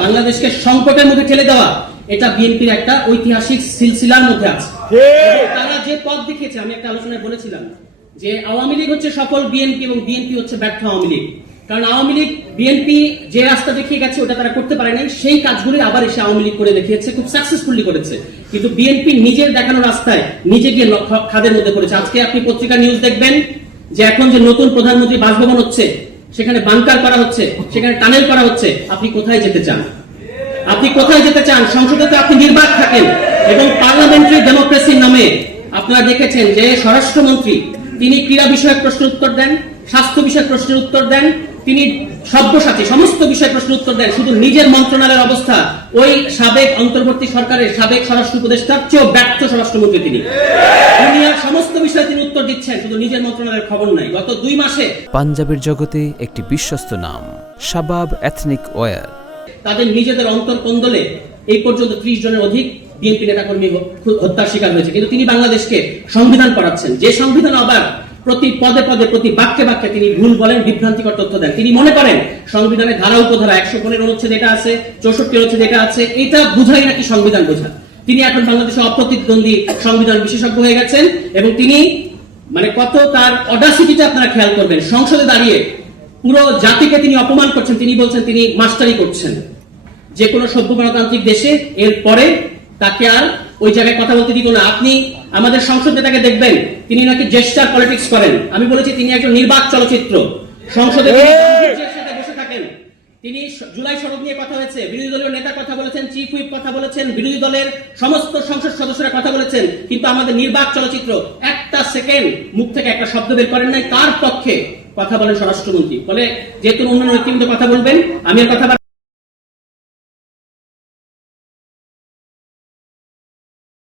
বাংলাদেশকে সংকটের মধ্যে ঠেলে দেওয়া, এটা বিএনপির একটা ঐতিহাসিক সিলসিলার মধ্যে আছে। তারা যে পথ দেখিয়েছে, আমি একটা আলোচনায় বলেছিলাম যে আওয়ামী লীগ হচ্ছে সফল বিএনপি এবং বিএনপি হচ্ছে ব্যর্থ আওয়ামী লীগ। কারণ আওয়ামী লীগ বিএনপি যে রাস্তা দেখিয়ে গেছে ওটা তারা করতে পারে নাই, সেই কাজগুলি আবার এসে আওয়ামী লীগ করে দেখিয়েছে, খুব সাকসেসফুলি করেছে। কিন্তু বিএনপি নিজের দেখানো রাস্তায় নিজে গিয়ে খাদের মধ্যে পড়েছে। আজকে আপনি পত্রিকা নিউজ দেখবেন যে এখন যে নতুন প্রধানমন্ত্রী বাসভবন হচ্ছে, সেখানে বাংকার করা হচ্ছে, সেখানে টানেল করা হচ্ছে। আপনি কোথায় যেতে চান? আপনি কোথায় যেতে চান? সংসদে তো আপনি নির্বাক থাকেন এবং পার্লামেন্টারি ডেমোক্রেসির নামে আপনারা দেখেছেন যে স্বরাষ্ট্রমন্ত্রী তিনি ক্রীড়া বিষয়ক প্রশ্নের উত্তর দেন, স্বাস্থ্য বিষয়ক প্রশ্নের উত্তর দেন, তিনি সব্যসাচী সমস্ত বিষয়ে প্রশ্নের উত্তর দেন। শুধু নিজের মন্ত্রণালয়ের অবস্থা ওই সাবেক অন্তর্বর্তী সরকারের সাবেক স্বরাষ্ট্র উপদেষ্টার চেয়েও ব্যর্থ স্বরাষ্ট্রমন্ত্রী তিনি। দুনিয়ার সমস্ত বিষয়ে তিনি উত্তর দিচ্ছেন, শুধু নিজের মন্ত্রণালয়ের খবর নাই। গত 2 মাসে পাঞ্জাবের জগতে একটি বিশ্বস্ত নাম শাবাব এথনিক ওয়্যার। তাদের নিজেদের অন্তর কোন্দলে এই পর্যন্ত 30 জনের অধিক বিএনপি নেতাকর্মী হত্যার শিকার হয়েছে। কিন্তু তিনি বাংলাদেশকে সংবিধান পড়াচ্ছেন, যে সংবিধান আবার প্রতি পদে পদে প্রতি বাক্যে বাক্যে তিনি ভুল বলেন, বিভ্রান্তিকর তথ্য দেন। তিনি মনে করেন সংবিধানের ধারা উপধারা 115 অনুচ্ছেদ এটা আছে, 64 অনুচ্ছেদ এটা আছে, এটা বুঝাই নাকি সংবিধান বোঝা। তিনি এখন বাংলাদেশে অপ্রতিদ্বন্দ্বী সংবিধান বিশেষজ্ঞ হয়ে গেছেন এবং তিনি মানে কত তার অডাসিটিটা আপনারা খেয়াল করবেন। সংসদে দাঁড়িয়ে পুরো জাতিকে তিনি অপমান করছেন। তিনি বলছেন তিনি মাস্টারি করছেন। যে কোনো সভ্য গণতান্ত্রিক দেশে এর পরে তাকে আর ওই জায়গায় কথা বলতে দিব না। আপনি আমাদের সংসদ নেতাকে দেখবেন তিনি নাকি জেস্টার পলিটিক্স করেন। আমি বলেছি তিনি একজন নির্বাক চলচ্চিত্র। সংসদে বসে থাকেন। তিনি জুলাই সনদ নিয়ে কথা হয়েছে, বিরোধী দলীয় নেতা কথা বলেছেন, চিফ হুইপ কথা বলেছেন, বিরোধী দলের সমস্ত সংসদ সদস্যরা কথা বলেছেন, কিন্তু আমাদের নির্বাক চলচ্চিত্র একটা সেকেন্ড মুখ থেকে একটা শব্দ বের করেন নাই। তার পক্ষে কথা বলেন স্বরাষ্ট্রমন্ত্রী। ফলে যেহেতু অন্যান্য নেতৃবৃন্দ কথা বলবেন, আমি আর কথা